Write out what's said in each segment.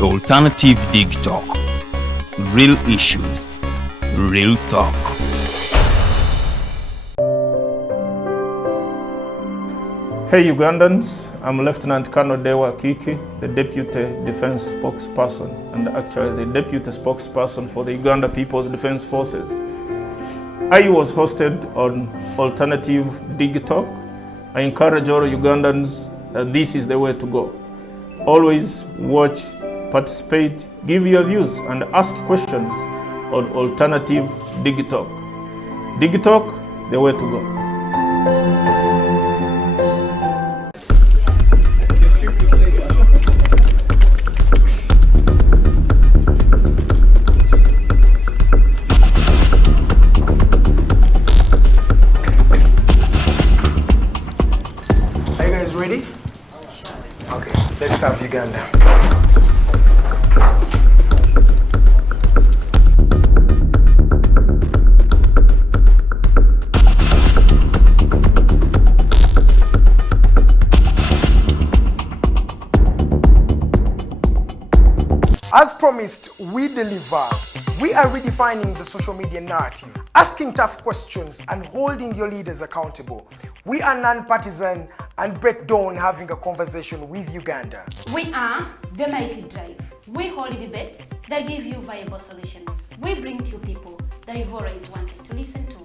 The Alternative Dig Talk. Real issues, real talk. Hey Ugandans, I'm Lieutenant Colonel Dewa Kiki, the Deputy Defense Spokesperson and actually the Deputy Spokesperson for the Uganda People's Defense Forces. I was hosted on Alternative Dig Talk. I encourage all Ugandans that this is the way to go. Always watch, participate, give your views and ask questions on Alternative Dig Talk. Dig Talk, the way to go. South Uganda. As promised, we deliver. We are redefining the social media narrative, asking tough questions and holding your leaders accountable. We are non-partisan and break down having a conversation with Uganda. We are the Mighty Drive. We hold debates that give you viable solutions. We bring to you people that you've always wanted to listen to.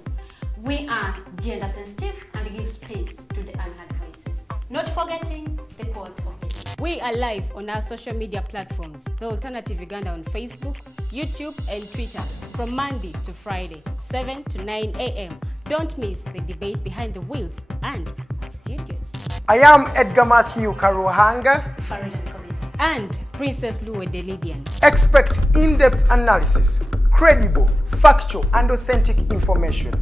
We are gender sensitive and give space to the unheard voices. Not forgetting the quote of the day. We are live on our social media platforms, The Alternative Uganda on Facebook, YouTube and Twitter from Monday to Friday, 7 to 9 a.m. Don't miss the debate behind the wheels and studios. I am Edgar Matthew Karuhanga and Princess Luwedde Lilian. Expect in-depth analysis, credible, factual and authentic information.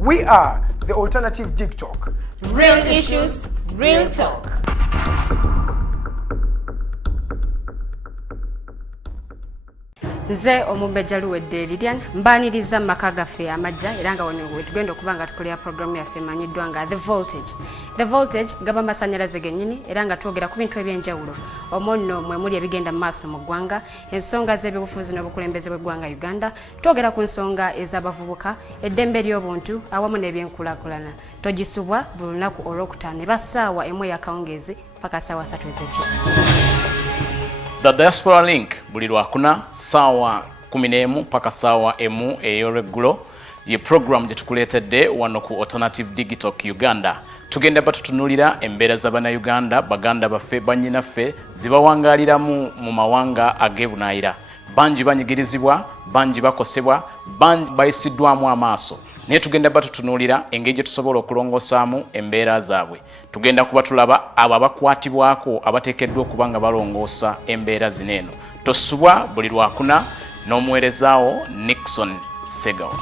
We are the Alternative Dig Talk. Real issues, real talk. Nze omubejja Luwedde Lilian mbaniriza maka gaffe amajja era nga wano tugenda okuba nga tukolera programu yaffe emanyiddwa nga The Voltage gaba amasannyalaze gennyini era nga twogera ku bintu ebyenjawulo omwo nno mwe muli ebigenda mu maaso mu ggwanga, ensonga z'ebyobufuzi n'obukulembeze bw'eggwanga Uganda, twogera ku nsonga ez'abavubuka, eddembe ly'obuntu awamu n'ebyenkulaakulana. Togisubwa buli lunaku olwokutaano eba ssaawa emu ey'akawungeezi paka ssaawa 3 ez'ekiro. The Diaspora Link buli lwakuna sawa 11 paka sawa emu ey'olweggulo ye program gye tukuleetedde wano ku Alternative Dig Talk Uganda. Tugenda batutunulira embeera z'Abannayuganda, baganda baffe, bannyinaffe zibawangaaliramu mu mawanga ag'ebunaayira. Bangi banyigirizibwa, bangi bakosebwa, bangi bayisiddwamu amaaso. Naye tugenda batutunulira engeri gye tusobola okulongosaamu embeera zaabwe. Tugenda kuba tulaba abo abakwatibwako abateekeddwa okuba nga balongoosa embeera zino eno. Tosubwa buli lwakuna n'omuweerezaawo Nixon Segawa.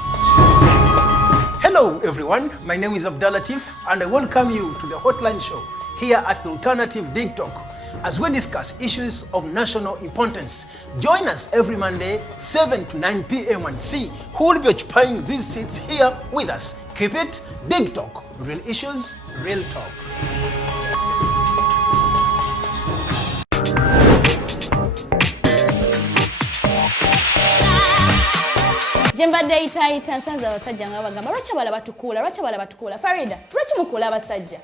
Hello everyone, my name is Abdulatif and I welcome you to the Hotline Show here at the Alternative Dig Talk as we discuss issues of national importance. Join us every Monday, 7 to 9 p.m. and see who will be occupying these seats here with us. Keep it Dig Talk. Real issues, real talk. Jembadde itaita nsanze abasajja nga bagamba lwaki bala batukula Farida lwaki mukula abasajja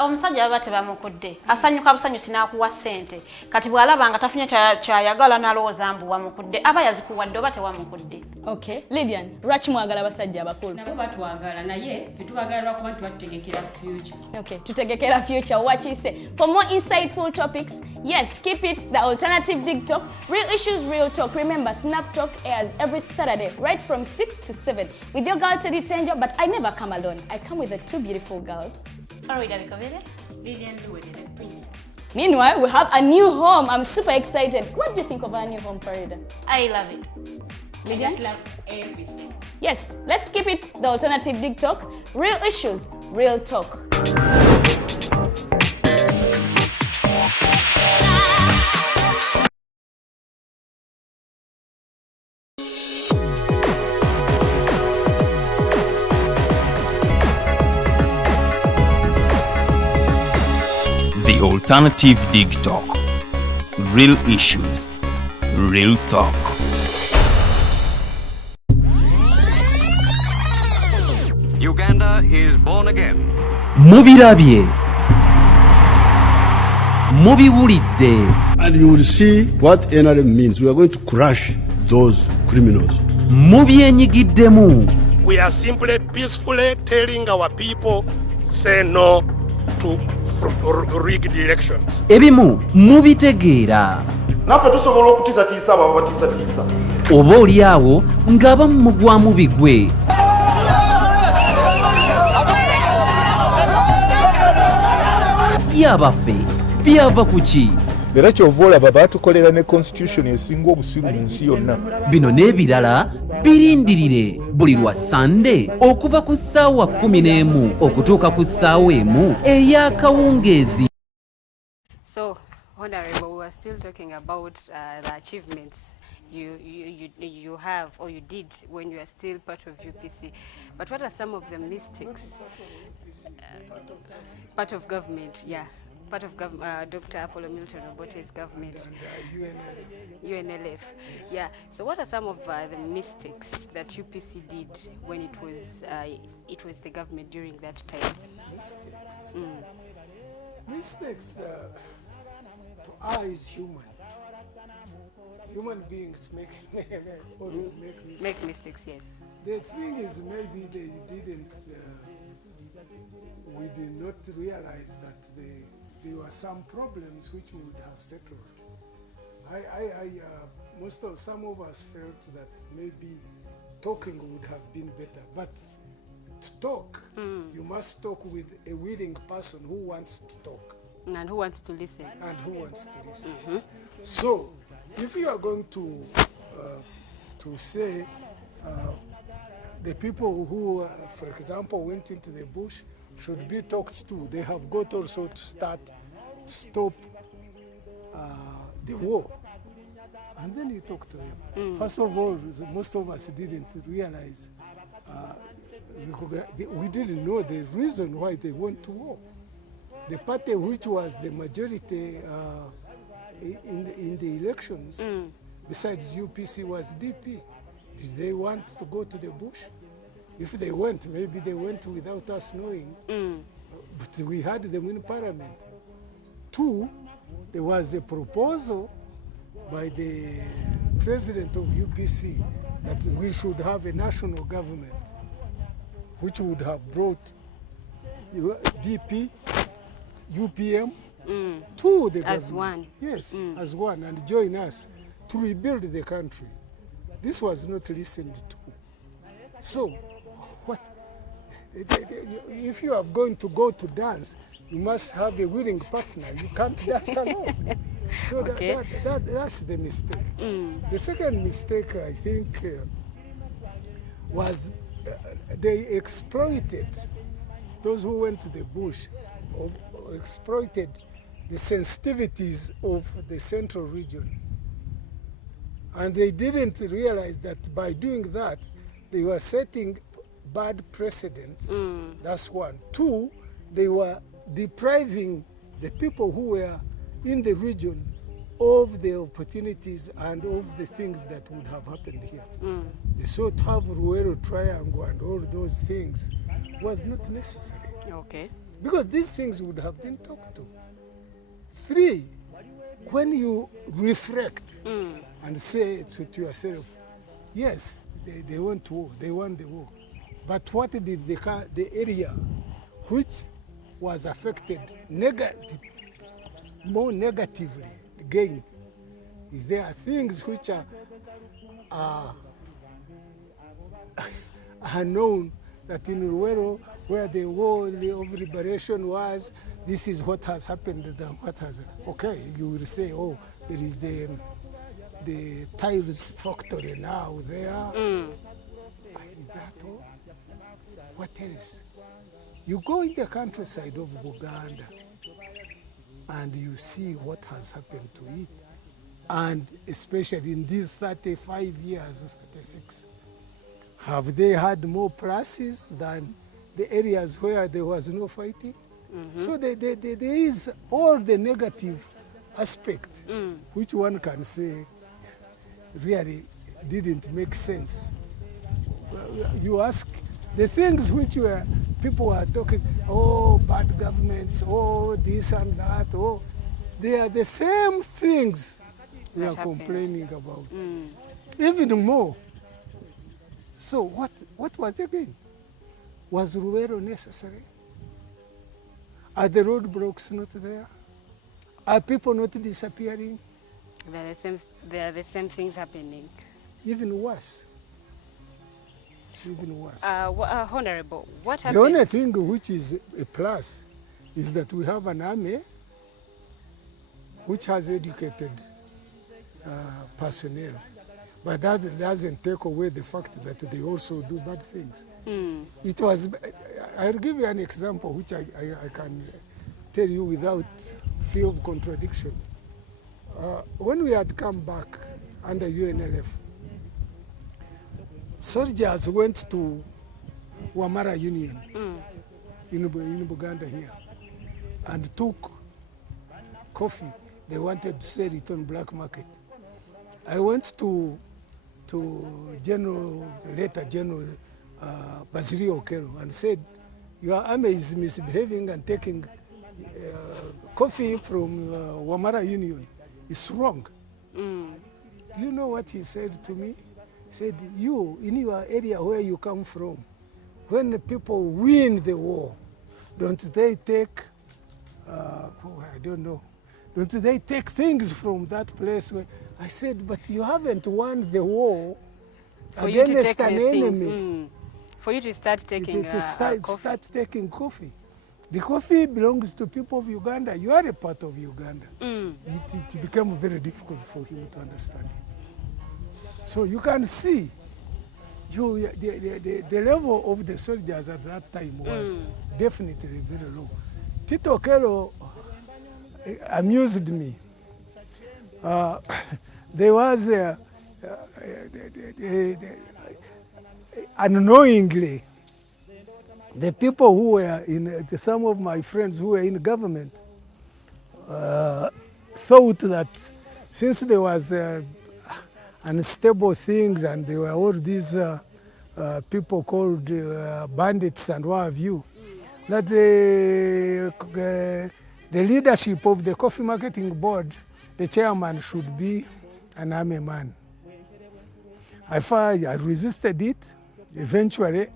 omusajja baba tebamukudde asanyuka busanyusi n'akuwa ssente kati bw'alaba nga tafunye kyayagala n'alowooza mbu wamukudde aba yazikuwadde oba tewamukudde. Okay, Lilian, lwaki mwagala abasajja abakulu? Nabo batwagala naye fetubagala lwakuba tutegekera future. Okay, tutegekera future. What you say? For more insightful topics, yes, keep it the Alternative Dig Talk. Real issues, real talk. Remember, Snap Talk airs every Saturday, right from 6 to 7, with your girl Teddy Tenjo. But I never come alone. I come with the two beautiful girls. Lilian Luwedde, the princess. Meanwhile, we have a new home. I'm super excited. What do you think of our new home, Farida? I love it. I just love everything. Yes, let's keep it the Alternative Dig Talk. Real issues, real talk. The Alternative Dig Talk. Real issues, real talk. Uganda is born again. Mubirabye. Mubiwulidde. And you will see what NRM means. We are going to crush those criminals. Mubyenyigiddemu. We are simply peacefully telling our people, say no to rigged elections. Ebimu mubitegeera. Naffe tusobola okutiisatiisa abo abatiisatiisa. Oba oli awo ng'abamu mugwamu bigwe. Byabaffe byava ku ki? Era kyova olaba baatukolera ne constitution esinga obusiru mu nsi yonna. Bino n'ebirala birindirire buli lwa Sande okuva ku ssaawa 11 okutuuka ku ssaawa 1 ey'akawungeezi. So, Honorable, we were still talking about the achievements you have or you did when you are still part of UPC. But what are some of the mistakes? Part of government, yes. Part of Dr. Apollo Milton Obote's government. UNLF. Yeah. So what are some of the mistakes that UPC did when it was the government during that time? Mistakes. Mistakes to us is human. Human beings always make mistakes. Make mistakes, yes. The thing is, maybe they didn't. We did not realize that there were some problems which we would have settled. Some of us felt that maybe talking would have been better, but to talk, you must talk with a willing person who wants to talk. And who wants to listen. So, if you are going to say the people who, for example, went into the bush should be talked to, they have got also to stop the war. And then you talk to them. First of all, most of us didn't realize, we didn't know the reason why they went to war. The party which was the majority in the elections, besides UPC, was DP. Did they want to go to the bush? If they went, maybe they went without us knowing. But we had them in parliament. 2, there was a proposal by the president of UPC that we should have a national government, which would have brought DP, UPM to the as government. one. Yes, as one, and join us to rebuild the country. This was not listened to. So, what? If you are going to go to dance, you must have a willing partner. You can't dance alone. So okay. That's the mistake. The second mistake, I think, was they exploited those who went to the bush, or exploited the sensitivities of the central region. And they didn't realize that by doing that, they were setting bad precedents. That's one. 2, they were depriving the people who were in the region of the opportunities and of the things that would have happened here. They sought to have Ruero Triangle and all those things was not necessary. Okay. Because these things would have been talked to. 3, when you reflect and say to yourself, yes, they went to war, they won the war. But what did the area which was affected more negatively gain? Is there are things which are known that in Ruero, where the war of liberation was, this is what has happened. Okay, you will say, oh, there is the tiles factory now there. Is that all? What else? You go in the countryside of Buganda and you see what has happened to it. And especially in these 35 years, 36, have they had more pluses than the areas where there was no fighting? So there is all the negative aspect which one can say really didn't make sense. You ask the things which were people were talking, oh, bad governments, oh, this and that, oh, they are the same things we are complaining about. Even more. So what was the game? Was Ruero necessary? Are the roadblocks not there? Are people not disappearing? There are the same things happening. Even worse. Even worse. Honorable, what happened? The only thing which is a plus is that we have an army which has educated personnel. But that doesn't take away the fact that they also do bad things. It was, I'll give you an example which I can tell you without fear of contradiction. When we had come back under UNLF, soldiers went to Wamara Union in Buganda here and took coffee. They wanted to sell it on black market. I went to General Basilio Okero and said, your army is misbehaving and taking coffee from Wamara Union. It's wrong. Do you know what he said to me? He said, you, in your area where you come from, when the people win the war, don't they take, I don't know, don't they take things from that place? Where I said, but you haven't won the war against an enemy. For you to start taking start taking coffee. The coffee belongs to people of Uganda. You are a part of Uganda. It became very difficult for him to understand it. So you can see the level of the soldiers at that time was definitely very low. Tito Okello amused me. There was unknowingly, the people who were in, some of my friends who were in government thought that since there was unstable things and there were all these people called bandits and what have you, that the leadership of the coffee marketing board, the chairman should be an army man. I resisted it. Eventually,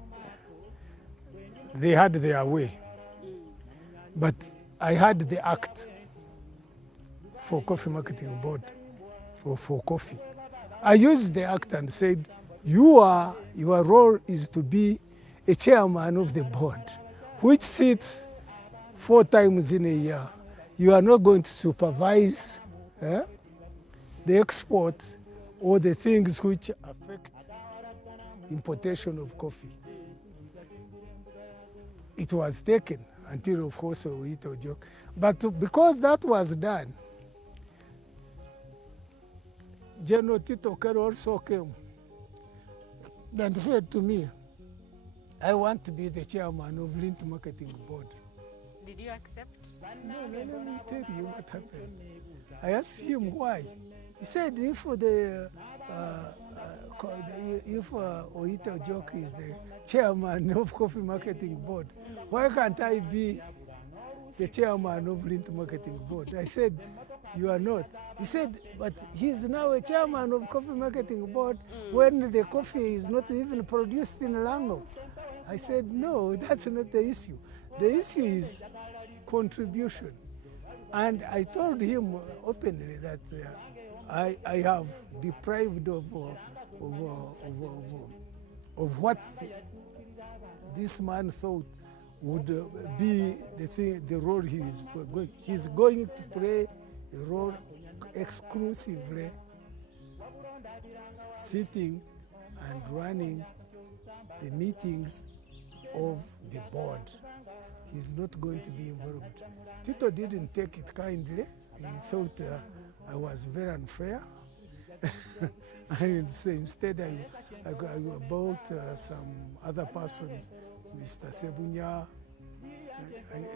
they had their way. But I had the act for coffee marketing board, or for coffee. I used the act and said, your role is to be a chairman of the board, which sits 4 times in a year. You are not going to supervise the export or the things which affect importation of coffee. It was taken until, of course, we joke. But because that was done, General Tito Okello also came and said to me, I want to be the chairman of Lint Marketing Board. Did you accept? No, let me tell you what happened. I asked him why. He said if Oito Joke is the chairman of Coffee Marketing Board, why can't I be the chairman of Lint Marketing Board? I said, you are not. He said, but he's now a chairman of Coffee Marketing Board when the coffee is not even produced in Lango. I said, no, that's not the issue. The issue is contribution. And I told him openly that I have deprived of what this man thought would be the role he is going. He's going to play a role exclusively sitting and running the meetings of the board. He's not going to be involved. Tito didn't take it kindly. He thought I was very unfair. And so instead I bought some other person, Mr. Sebunya,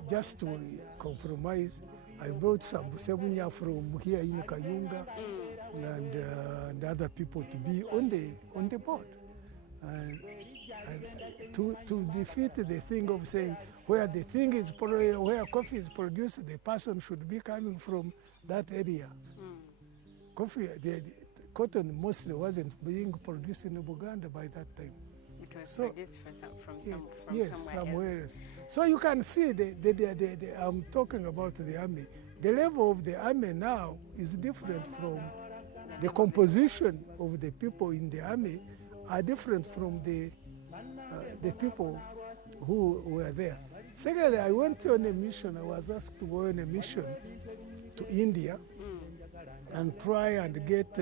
just to compromise. I brought some Sebunya from here in Kayunga and other people to be on the board. And to defeat the thing of saying where the thing is, where coffee is produced, the person should be coming from that area. Coffee, the cotton mostly wasn't being produced in Uganda by that time. It was produced from somewhere else. So you can see, I'm talking about the army. The level of the army now is different from the composition of the people in the army are different from the people who were there. Secondly, I went on a mission. I was asked to go on a mission to India and try and get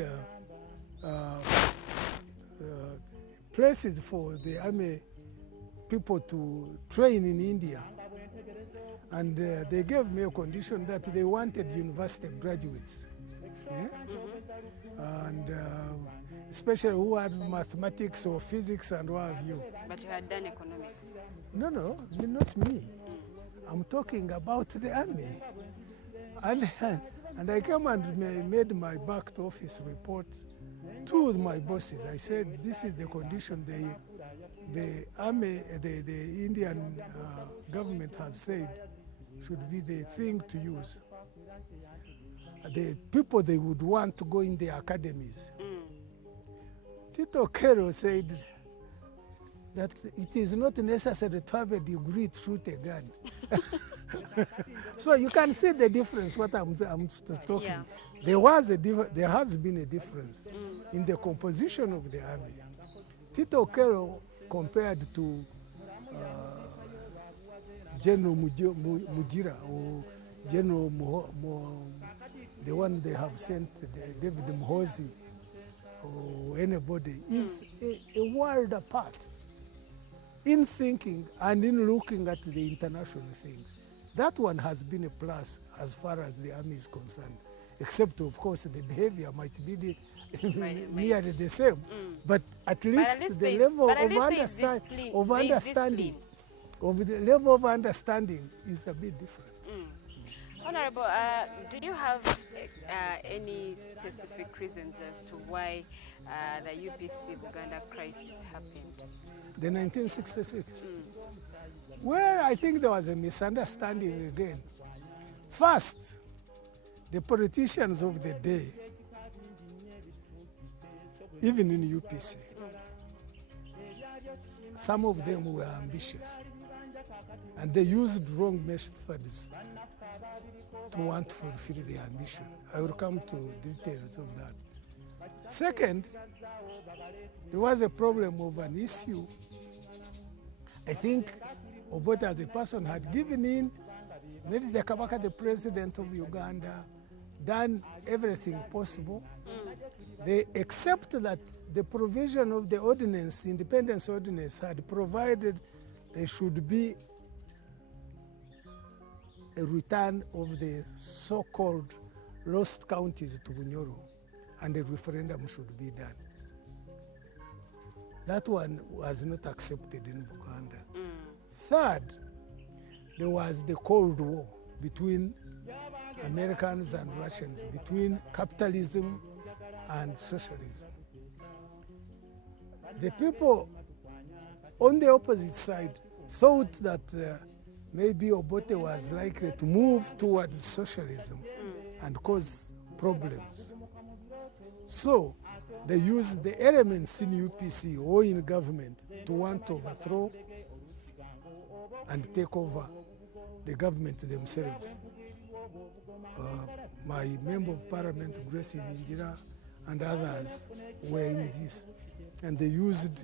places for the army people to train in India. And they gave me a condition that they wanted university graduates. Yeah? And especially who had mathematics or physics and what have you. But you had done economics? No, not me. I'm talking about the army. And I came and made my back to office report to my bosses. I said, this is the condition the army, the Indian government has said should be the thing to use. The people they would want to go in the academies. Tito Kero said that it is not necessary to have a degree to shoot a gun. So you can see the difference, what I'm talking. Yeah. There has been a difference in the composition of the army. Tito Kero compared to General Mujira or General the one they have sent, David Mhozi or anybody, is a world apart in thinking and in looking at the international things. That one has been a plus as far as the army is concerned, except of course the behavior might be nearly the same. But at least the level of understanding is a bit different. Honorable, do you have any specific reasons as to why the UPC Buganda crisis happened? The 1966? Well, I think there was a misunderstanding again. First, the politicians of the day, even in UPC, some of them were ambitious and they used wrong methods to want to fulfill their ambition. I will come to details of that. Second, there was a problem of an issue. I think Obote as a person had given in, made the Kabaka the president of Uganda, done everything possible. They accept that the provision of the ordinance, independence ordinance, had provided there should be a return of the so-called lost counties to Bunyoro, and a referendum should be done. That one was not accepted in Buganda. Third, there was the Cold War between Americans and Russians, between capitalism and socialism. The people on the opposite side thought that maybe Obote was likely to move towards socialism and cause problems. So they used the elements in UPC or in government to want to overthrow and take over the government themselves. My member of parliament, Grace Vingira, and others were in this. And they used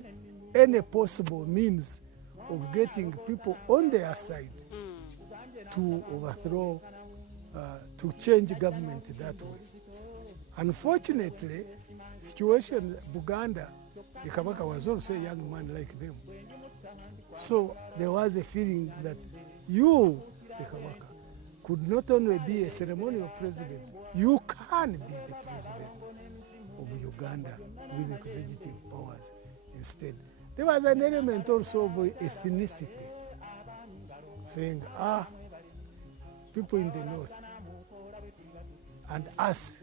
any possible means of getting people on their side to overthrow, to change government that way. Unfortunately, situation Buganda, the Kabaka was also a young man like them. So there was a feeling that you, the Kabaka, could not only be a ceremonial president, you can be the president of Uganda with executive powers instead. There was an element also of ethnicity, saying, people in the north and us,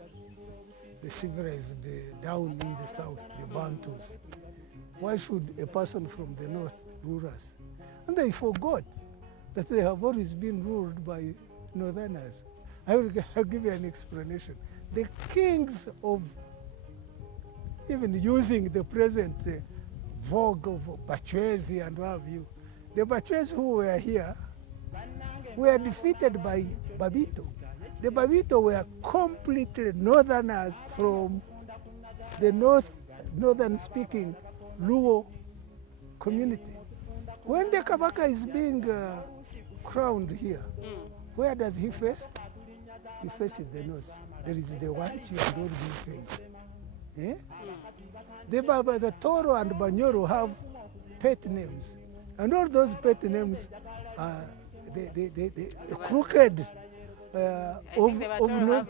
the civilized down in the south, the Bantus. Why should a person from the north rule us? And they forgot that they have always been ruled by northerners. I'll give you an explanation. The kings of, even using the present vogue of Bachwezi and what have you, the Bachwezi who were here were defeated by Babito. The Babito were completely northerners from the northern-speaking Luo community. When the Kabaka is being crowned here, where does he face? He faces the north. There is the Wanchi and all these things. Eh? The Toro and Banyoro have pet names. And all those pet names are the crooked of North.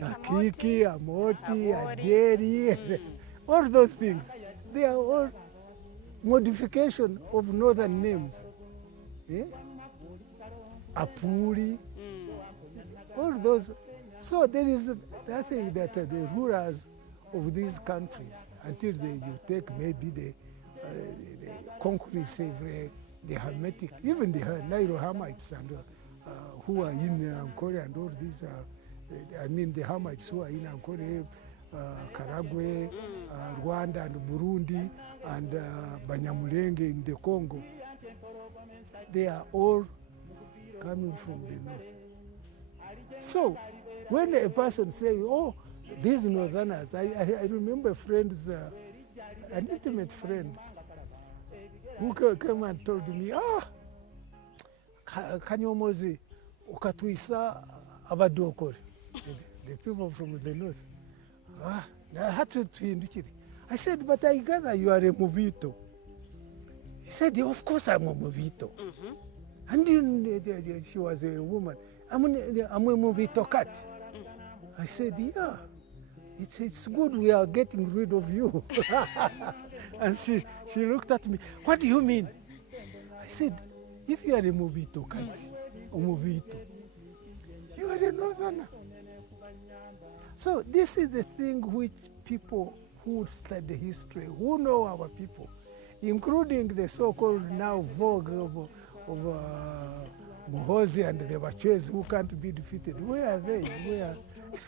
Akiki, Amoti, Aderi, all those things. They are all modification of northern names. Eh? Apuri, all those. So there is nothing that the rulers of these countries, until you take maybe the conclusive, the Hermetic, even the Nairo-Hamites and who are in Ankole and all these, I mean the Hamites who are in Ankole, Karagwe, Rwanda and Burundi, and Banyamulenge in the Congo, they are all coming from the north. So when a person says, oh, these northerners, I remember friends, an intimate friend, who came and told me, Kanyomozi, ukatuisa abadokore, the people from the north. I had to indicate. I said, but I gather you are a Mobito. He said, of course I'm a Mobito. And then she was a woman. I'm a Mobito cat. I said, yeah, it's good we are getting rid of you. And she looked at me, what do you mean? I said, if you are a Mobito cat, or Mobito, you are a northerner. So this is the thing which people who study history, who know our people, including the so-called now vogue of Mohozi and the Bachwezi who can't be defeated. Where are they? Where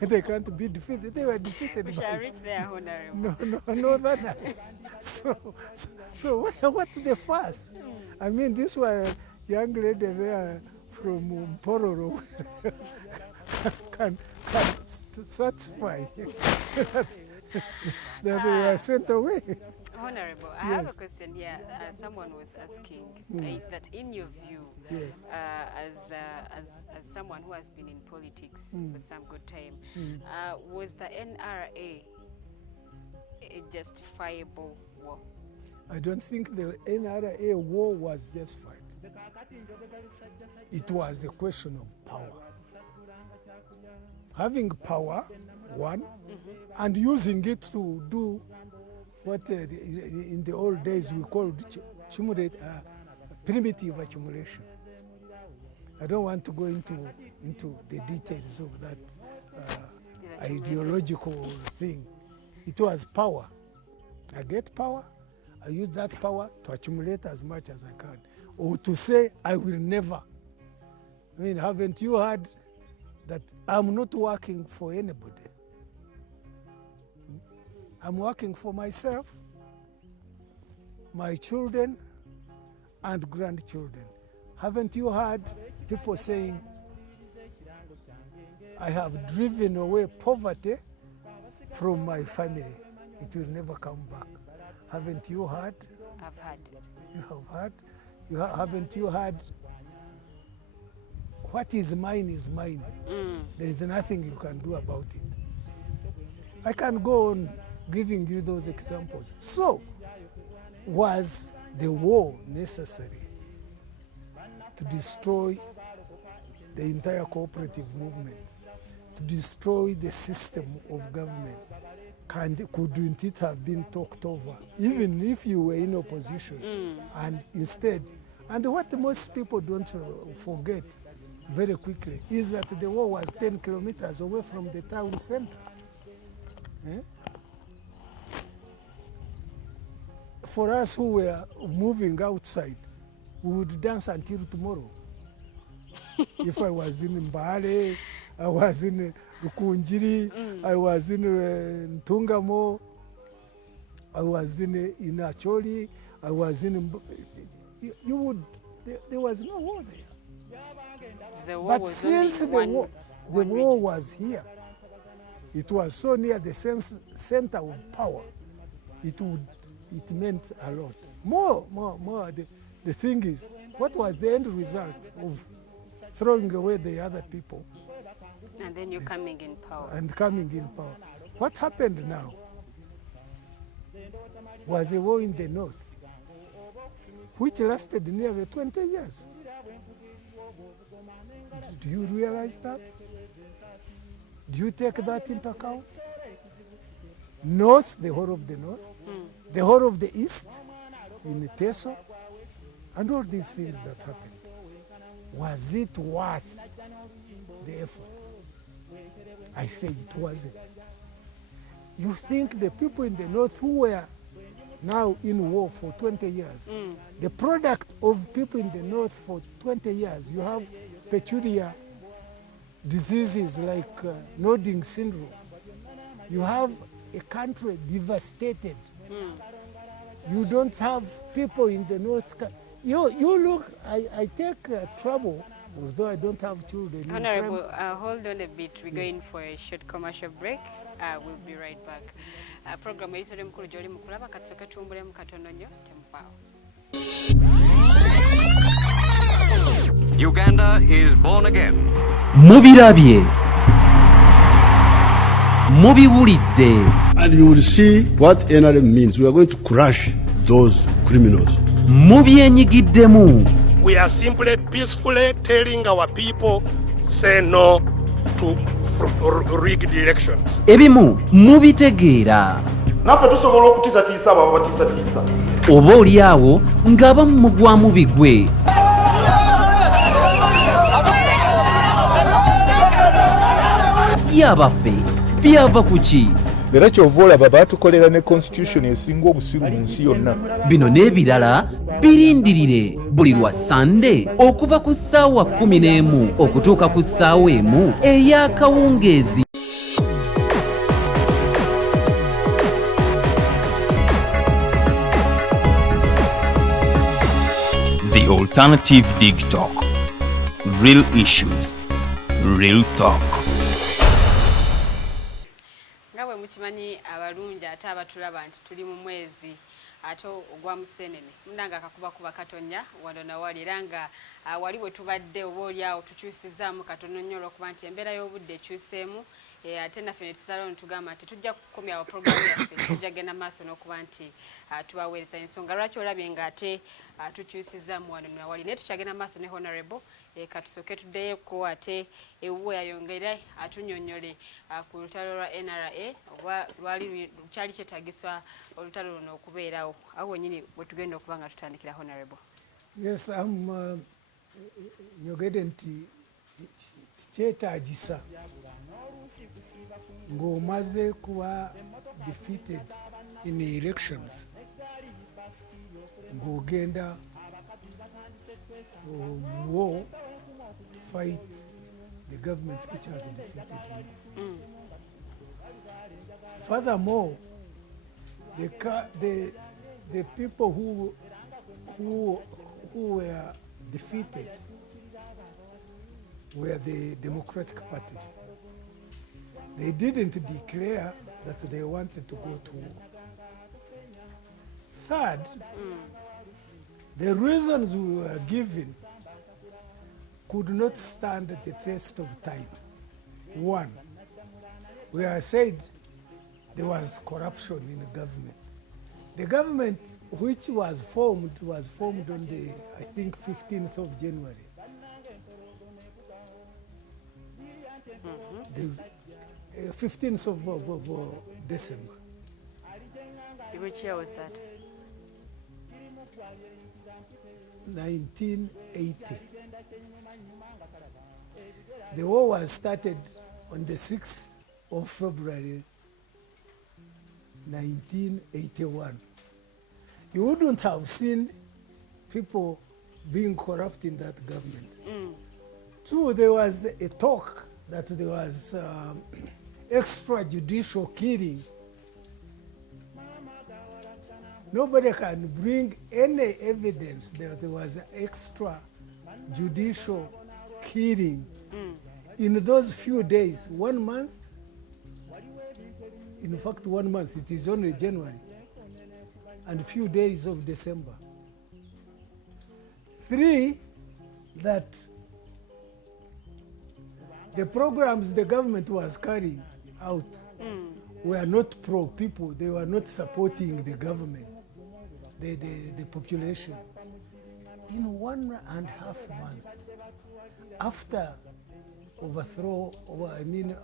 they can't be defeated? They were defeated. We shall reach there, Honorable. No, that. So what the fuss? I mean, this was a young lady there from Pororo can satisfy that they were sent away. Honorable, I have a question here. Someone was asking is that in your view, as someone who has been in politics for some good time, was the NRA a justifiable war? I don't think the NRA war was justified. It was a question of power. Having power, one, and using it to do what in the old days we called primitive accumulation. I don't want to go into the details of that ideological thing. It was power. I get power, I use that power to accumulate as much as I can, or to say I will never. I mean, haven't you heard that I'm not working for anybody? I'm working for myself, my children, and grandchildren. Haven't you heard people saying, I have driven away poverty from my family. It will never come back. Haven't you heard? I've heard it. You have heard? Haven't you heard? What is mine is mine. There is nothing you can do about it. I can go on giving you those examples. So, was the war necessary to destroy the entire cooperative movement, to destroy the system of government? Couldn't it have been talked over, even if you were in opposition? And instead, and what most people don't forget very quickly is that the war was 10 kilometers away from the town center. Eh? For us who were moving outside, we would dance until tomorrow. If I was in Mbale, I was in Rukunjiri, I was in Ntungamo, I was in Acholi, I was in... You would... There was no war there. The war But was since the only war was here, it was so near the center of power, it meant a lot. More. The thing is, what was the end result of throwing away the other people? And then you're coming in power. And coming in power. What happened now was a war in the north, which lasted nearly 20 years. Do you realize that? Do you take that into account? North, the whole of the north, the whole of the east, in Teso, and all these things that happened. Was it worth the effort? I say it wasn't. You think the people in the north who were now in war for 20 years, the product of people in the north for 20 years, you have peculiar diseases like nodding syndrome. You have a country devastated. You don't have people in the north. You look, I take trouble, although I don't have children. Honorable, hold on a bit. We're going for a short commercial break. We'll be right back. Program is mukulu joli mukulaba katsoke tumbule mukatono nnyo temufaawo. Uganda is born again. Mubirabye. Mubiwulidde. And you will see what NRM means. We are going to crush those criminals. Mubyenyigiddemu. We are simply peacefully telling our people, say no to rigged elections. Ebimu mubitegeera. Naffe tusobola okutiisatiisa abo abatiisatiisa. Oba oli awo ng'abamu mugwamu bigwe. Byabaffe byava ku ki? Era kyova olaba baatukolera ne constitution esinga obusiru mu nsi yonna. Bino n'ebirala birindirire buli lwa Sande okuva ku ssaawa 11 okutuuka ku ssaawa 1 ey'akawungeezi. The Alternative Dig Talk. Real issues, real talk. Ngawe mukimanyi abalungi ate abatulaba nti tuli mu mwezi ate ogwa musenene munanga akakuba katonya wano na wali era nga wali bwe tubadde oba oli awo tukyusizaamu katono nnyo olwokuba nti embeera y'obudde ekyuseemu ate naffe ne tusalawo ne tugamba nti tujja kukomyawo puroguramu yaffe tujja genda maaso n'okuba nti tubaweereza ensonga lwaki olabye ng'ate tukyusizaamu wano na wali naye tukyagenda maaso ne honorable katusooke tuddeyeko ate ewuwe yayongere atunnyonnyole ku lutalo lwa NRA oba lwali kyali kyetaagisa olutalo luno okubeerawo awo wennyini bwe tugenda okuba nga tutandikira honorable. Yes, nyogedde nti kyetaagisa ng'omaze kuba defeated in the elections ng'ogenda war to fight the government which has defeated you. Furthermore, the people who were defeated were the Democratic Party. They didn't declare that they wanted to go to war. Third, the reasons we were given could not stand the test of time. One, we are said there was corruption in the government. The government which was formed on the, I think, 15th of January. The 15th of December. Which year was that? 1980. The war was started on the 6th of February 1981. You wouldn't have seen people being corrupt in that government. Two, there was a talk that there was extrajudicial killing. Nobody can bring any evidence that there was extrajudicial killing in those few days, 1 month. In fact, 1 month, it is only January, and a few days of December. Three, that the programs the government was carrying out were not pro-people. They were not supporting the government, the population. In 1.5 months, after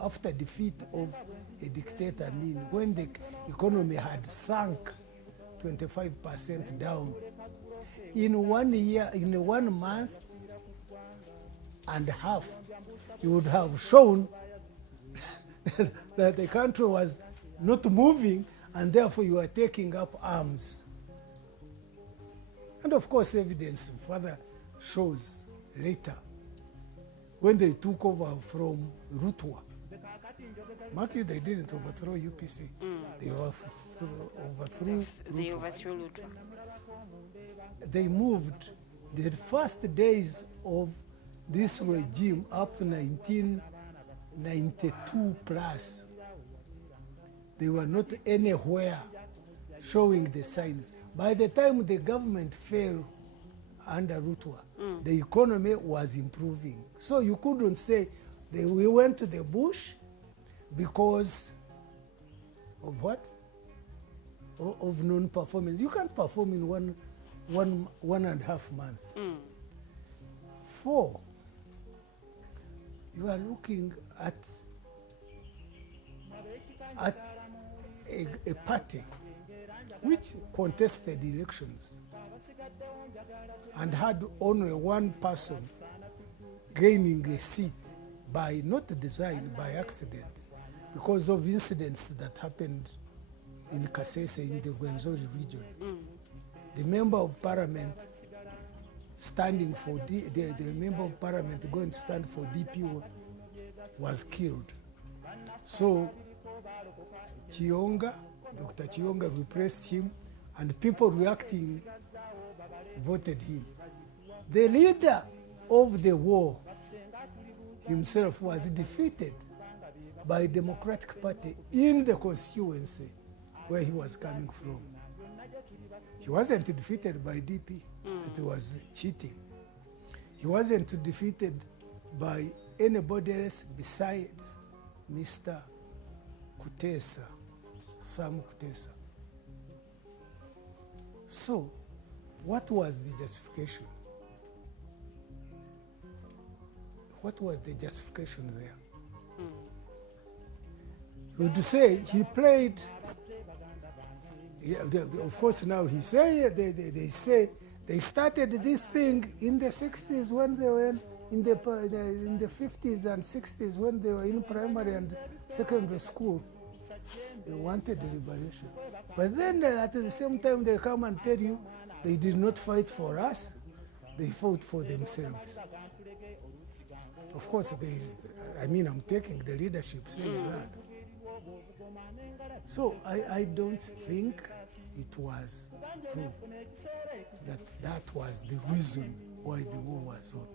after defeat of a dictator, when the economy had sunk 25% down, in 1 year, in 1 month and a half, you would have shown that the country was not moving, and therefore you are taking up arms. And of course, evidence further shows later, when they took over from Rutwa. Mark you, they didn't overthrow UPC. They overthrew Rutwa. They moved the first days of this regime up to 1992 plus. They were not anywhere showing the signs. By the time the government fell under Rutwa, the economy was improving. So you couldn't say we went to the bush because of what? Of non-performance. You can't perform in one and a half months. 4, you are looking at a party which contested elections and had only one person gaining a seat by not design, by accident, because of incidents that happened in Kasese in the Rwenzori region. The member of parliament standing for the member of parliament going to stand for DP was killed. So Dr. Chionga replaced him, and people reacting voted him. The leader of the war himself was defeated by Democratic Party in the constituency where he was coming from. He wasn't defeated by DP, it was cheating. He wasn't defeated by anybody else besides Mr. Kutesa, Sam Kutesa. So, what was the justification? What was the justification there? Would you say he played? Yeah, of course, now he say they say they started this thing in the 60s when they were in the 50s and 60s when they were in primary and secondary school. They wanted liberation, but then at the same time they come and tell you they did not fight for us; they fought for themselves. Of course, I'm taking the leadership saying that. So I don't think it was true that was the reason why the war was on.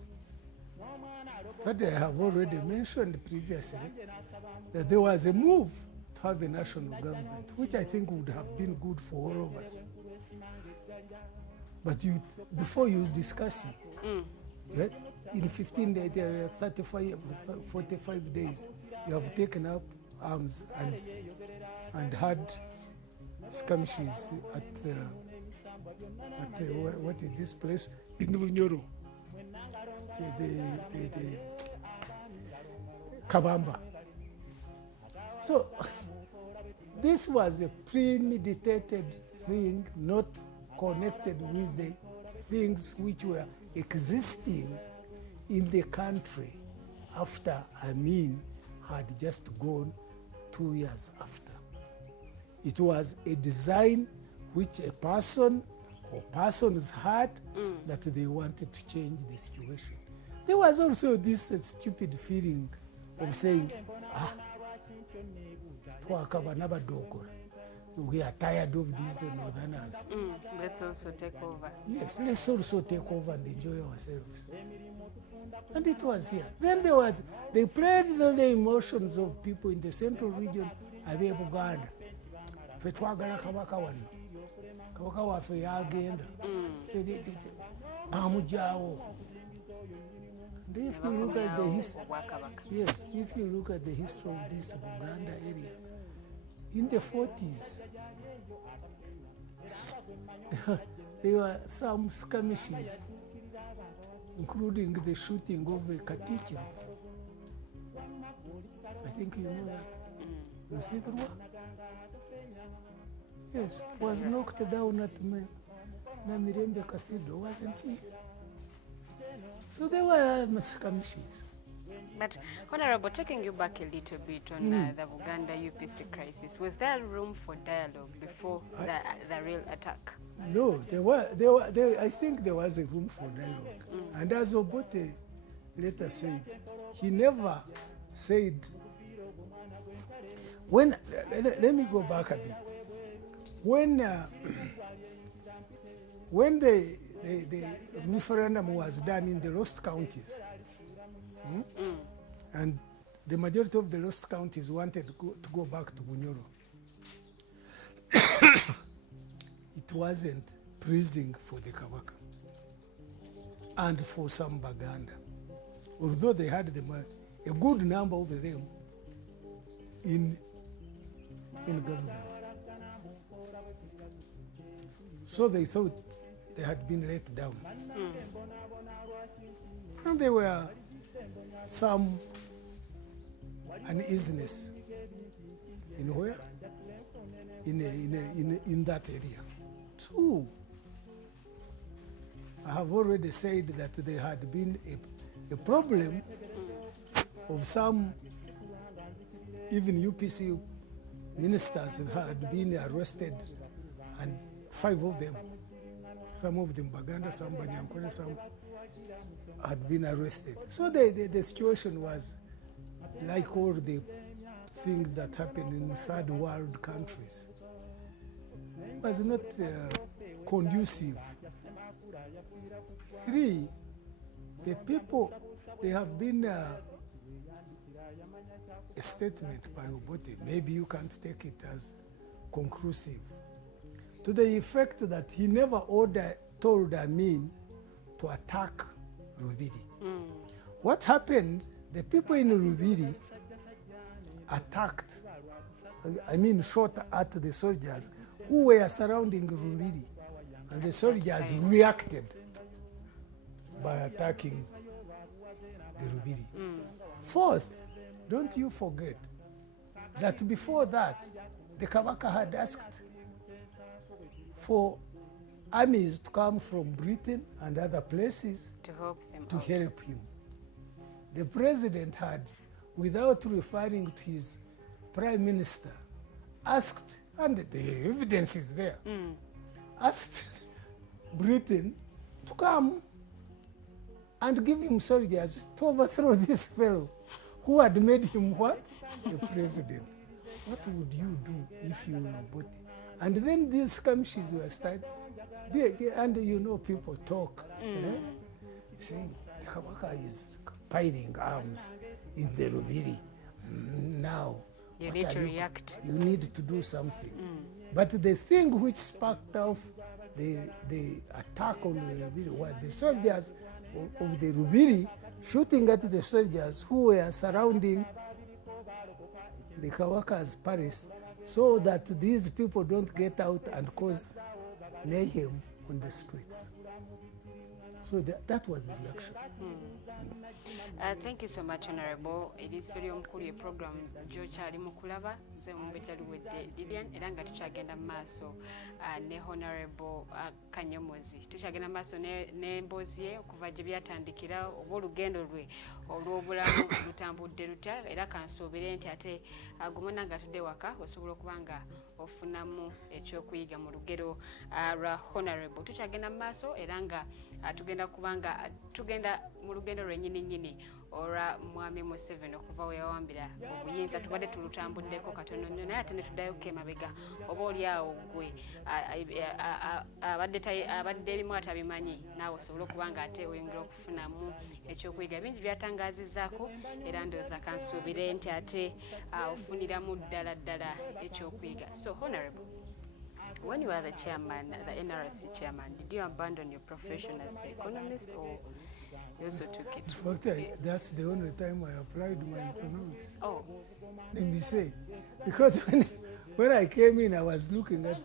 That I have already mentioned previously, that there was a move to have a national government, which I think would have been good for all of us. But before you discuss it, right, in 15 days, 45 days, you have taken up arms and had skirmishes at what is this place in Bunyoro, the Kabamba. So this was a premeditated thing, not connected with the things which were existing in the country after Amin had just gone 2 years after. It was a design which a person or persons had that they wanted to change the situation. There was also this stupid feeling of saying, we are tired of these northerners. Let's also take over. Yes, let's also take over and enjoy ourselves. And it was here. Then they played the emotions of people in the central region of Buganda. Fetwagala kabaka wano. Kabaka waffe yagenda. Bamujawo. If you look at the history, yes, if you look at the history of this Buganda area, in the 40s, there were some skirmishes, including the shooting of a Katicho. I think you know that. Yes, was knocked down at Namirembe Cathedral, wasn't he? So there were skirmishes. But, Honorable, taking you back a little bit on the Buganda UPC crisis, was there room for dialogue before the real attack? No, I think there was a room for dialogue. And as Obote later said, he never said, let me go back a bit. When the referendum was done in the lost counties, and the majority of the lost counties wanted to go back to Bunyoro, it wasn't pleasing for the Kabaka and for some Baganda, although they had a good number of them in government. So they thought they had been let down. And there were some uneasiness in where? In that area. Two, I have already said that there had been a problem of some, even UPC ministers had been arrested, and 5 of them, some of them Baganda, some Banyankole, some had been arrested. So the situation was like all the things that happen in third world countries. It was not conducive. 3, the people, there have been a statement by Obote, maybe you can't take it as conclusive, to the effect that he never told Amin to attack Rubiri. What happened, the people in Rubiri attacked, shot at the soldiers who were surrounding Rubiri, and the soldiers reacted by attacking the Rubiri. 4th, don't you forget that before that, the Kabaka had asked for armies to come from Britain and other places to help him. The president had, without referring to his prime minister, asked, and the evidence is there, asked Britain to come and give him soldiers to overthrow this fellow who had made him what? The president. What would you do if you were Obote? And then these skirmishes were started, and people talk, saying the Kabaka is piling arms in the Rubiri. Now, you need to react. You need to do something. But the thing which sparked off the attack on the Rubiri was the soldiers of the Rubiri shooting at the soldiers who were surrounding the Kabaka's palace, so that these people don't get out and cause mayhem on the streets. So that was the reaction. Thank you so much, Honorable. Eriiso ly'omukulu y'eprogram gy'okyali mu kulaba nze Mumbejja Luwedde Lilian era nga tukyagenda mu maaso ne Honorable Kanyomozi. Tukyagenda mu maaso n'emboozi ye okuva gye byatandikira oba olugendo lwe olw'obulamu lutambudde lutya era kansuubire nti ate gumona nga tudde waka osobola okuba nga ofunamu ekyokuyiga mu lugero lwa Honorable. Tukyagenda mu maaso era nga tugenda kubanga tugenda mu lugendo lwennyini olwa mwami Museveni okuva we yawambira obuyinza tubadde tulutambuddeko katono nnyo naye ate ne tuddayoko emabega oba oli awo gwe abadde ebimu atabimanyi naawe osobole okuba nga ate oyongera okufunamu ekyokuyiga bingi byatangazizaako era ndowooza kansuubire nti ate ofuniramu ddala ekyokuyiga. So Honorable, when you were the chairman, the NRC chairman, did you abandon your profession as the economist or you also took it? In fact, that's the only time I applied my economics. Oh. Let me say. Because when I came in, I was looking at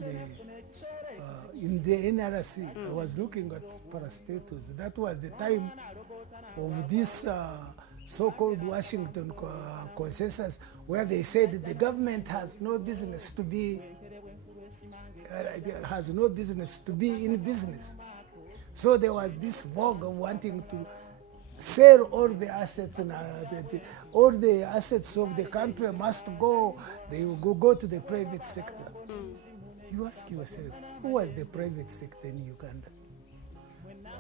in the NRC, I was looking at parastatals. That was the time of this so-called Washington consensus where they said the government has no business to be in business. So there was this vogue of wanting to sell all the assets, and all the assets of the country must go. They will go to the private sector. You ask yourself, who was the private sector in Uganda?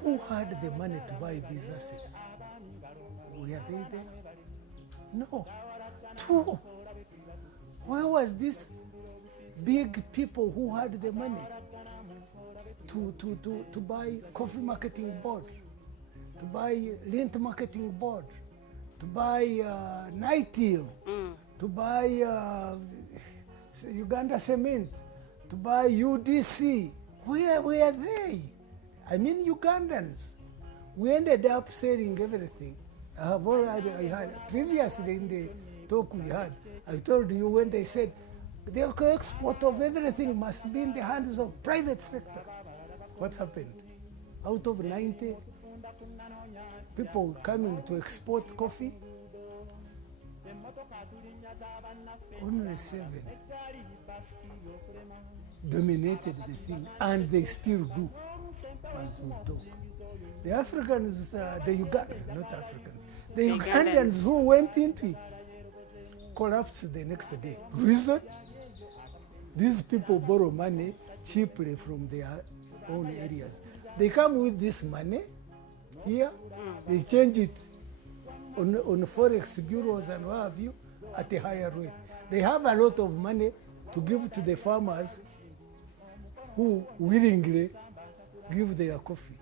Who had the money to buy these assets? Were they there? No. Two. Where was this big people who had the money to buy coffee marketing board, to buy lint marketing board, to buy Nightingale, to buy Uganda Cement, to buy UDC? Where were they? I mean Ugandans. We ended up selling everything. I had previously in the talk we had, I told you when they said the export of everything must be in the hands of private sector. What happened? Out of 90 people coming to export coffee, only 7 dominated the thing, and they still do as we talk. The Africans, not Africans, the Ugandans who went into it collapsed the next day. Reason? These people borrow money cheaply from their own areas. They come with this money here, they change it on forex bureaus and what have you at a higher rate. They have a lot of money to give to the farmers who willingly give their coffee.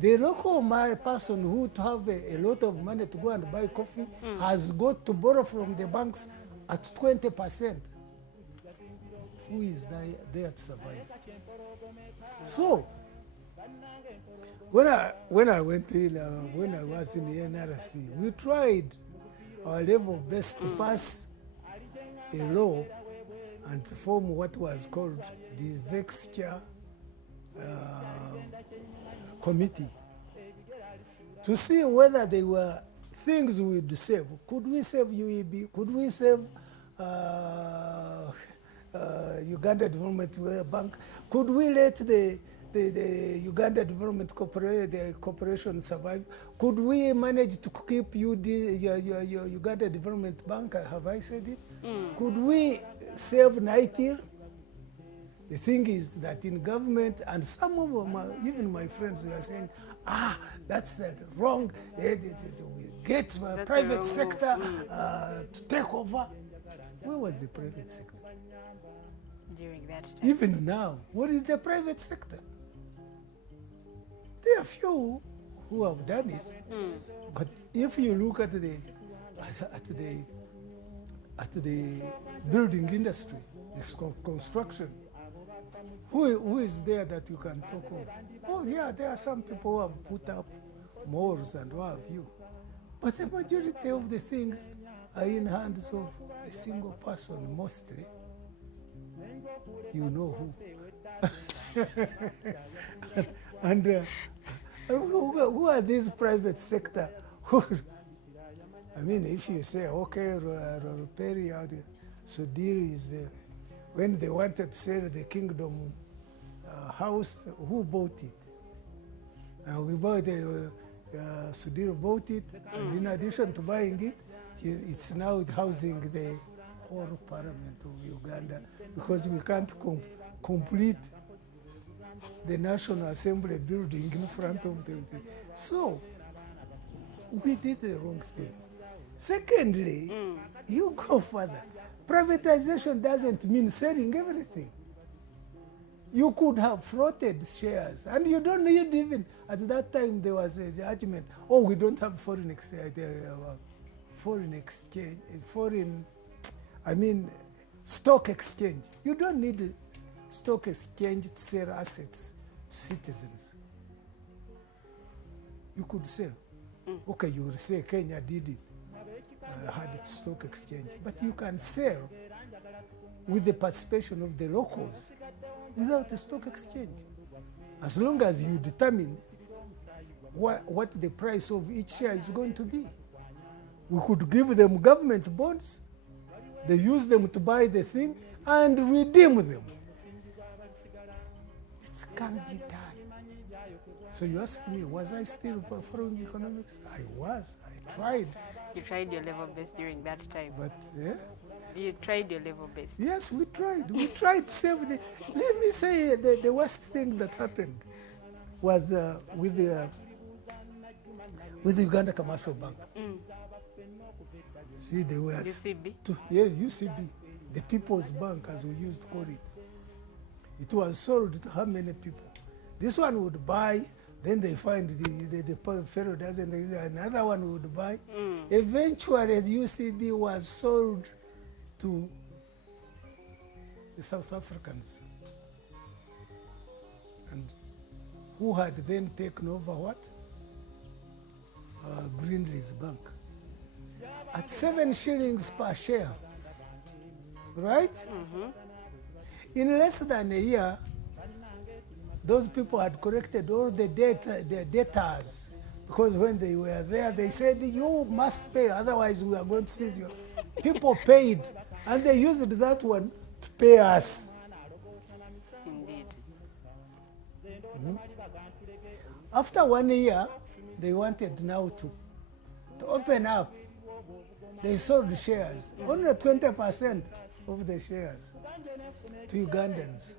The local person who to have a lot of money to go and buy coffee has got to borrow from the banks at 20%. Who is there to survive? So, when I went in, when I was in the NRC, we tried our level best to pass a law and to form what was called the Vexture Committee to see whether there were things we would save. Could we save UEB? Could we save Uganda Development Bank? Could we let the Uganda Development Corporation survive? Could we manage to keep Uganda Development Bank? Have I said it? Could we save Nightingale? The thing is that in government, and some of them, even my friends, were saying, that's wrong. We get the private sector to take over. Where was the private sector? During that time. Even now, what is the private sector? There are few who have done it, but if you look at the building industry, this construction, who is there that you can talk of? Oh yeah, there are some people who have put up malls and what have you, but the majority of the things are in hands of a single person mostly. You know who. Who are these private sector? I mean, if you say, okay, Perry out here, Sudhir is, when they wanted to sell the kingdom house, who bought it? We bought it, Sudhir bought it, and in addition to buying it, it's now housing the whole parliament of Uganda, because we can't complete the National Assembly building in front of them. So, we did the wrong thing. Secondly, you go further. Privatization doesn't mean selling everything. You could have floated shares, and you don't need even, at that time there was a judgment, oh, we don't have foreign stock exchange. You don't need stock exchange to sell assets to citizens. You could sell. Okay, you will say Kenya did it, had its stock exchange, but you can sell with the participation of the locals without a stock exchange, as long as you determine what the price of each share is going to be. We could give them government bonds, they use them to buy the thing and redeem them. It can be done. So you asked me, was I still following economics? I was. I tried. You tried your level best during that time. But yeah. You tried your level best. Yes, we tried. We tried to save the. Let me say the worst thing that happened was with the Uganda Commercial Bank. See, they were UCB. UCB, the People's Bank, as we used to call it. It was sold to how many people? This one would buy, then they find the fellow doesn't. Another one would buy. Eventually, the UCB was sold to the South Africans, and who had then taken over what? Greenlee's Bank at 7 shillings per share, right? In less than a year, those people had collected all the debtors, because when they were there, they said, you must pay, otherwise we are going to seize you. People paid, and they used that one to pay us. Indeed. After 1 year, they wanted now to open up. They sold shares, only 20% of the shares to Ugandans.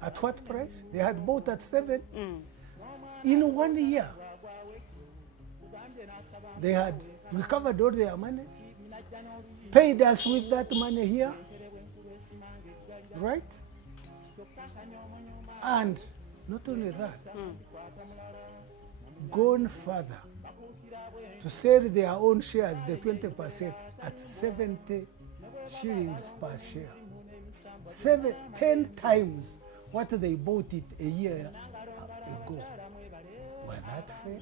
At what price? They had bought at 7. In 1 year, they had recovered all their money, paid us with that money here, right? And not only that, gone further to sell their own shares, the 20%, at 70 shillings per share. 10 times what they bought it a year ago. Was that fair?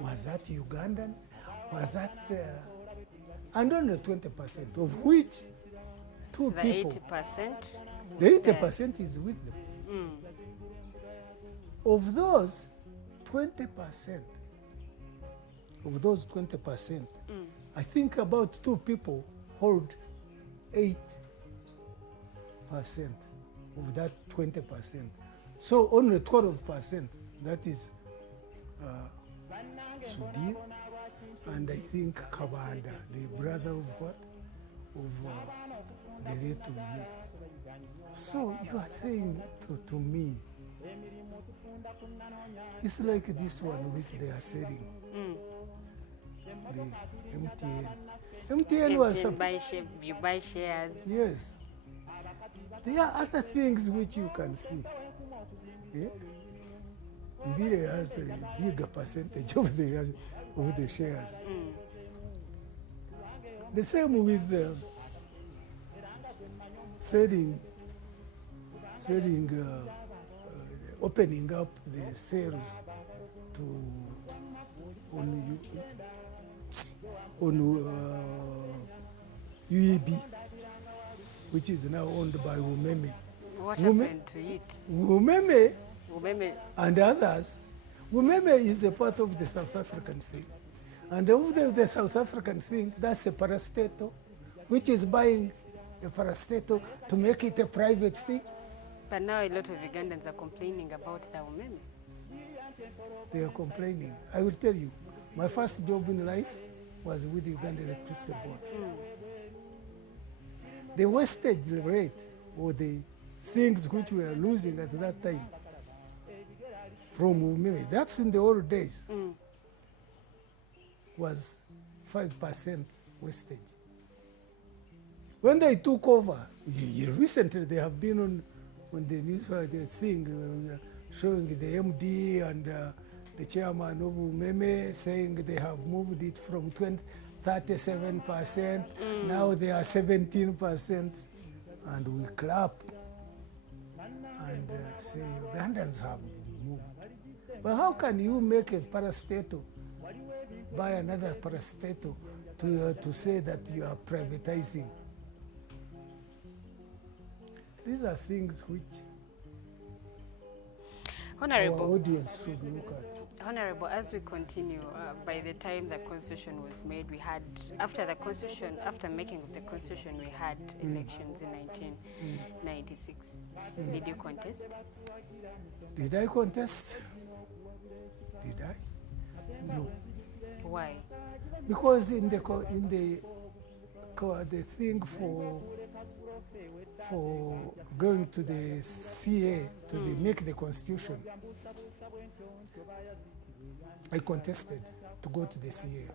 Was that Ugandan? Was that... and only 20%, of which two people... 80%? The 80% is with them. Of those 20%, I think about 2 people hold 8% of that 20%. So only 12%, that is Sudhir, and I think Kabanda, the brother of what? Of the late Luwedde. So you are saying to me, it's like this one which they are selling. The MTN. MTN was... You buy shares. Yes. There are other things which you can see. Yeah? Mbire has a bigger percentage of the shares. The same with opening up the sales on UEB, which is now owned by Umeme. What happened to it? Umeme and others Umeme is a part of the South African thing. And of the South African thing, that's a parastatal, which is buying a parastatal to make it a private thing. But now a lot of Ugandans are complaining about the umeme. They are complaining. I will tell you, my first job in life was with the Uganda Electricity Board. The wastage rate, or the things which we are losing at that time from umeme, that's in the old days, was 5% wastage. When they took over, recently they have been on the news, the thing showing the MD and the chairman of umeme saying they have moved it from 37%, now they are 17%, and we clap and say Ugandans have moved. But how can you make a parastatal, buy another parastatal to say that you are privatizing? These are things which our audience should look at. Honorable, as we continue, by the time the constitution was made, we had, after making of the constitution, we had elections in 1996. Did you contest? Did I contest? Did I? No. Why? Because in the thing for going to the CA to make the constitution, I contested to go to the CA.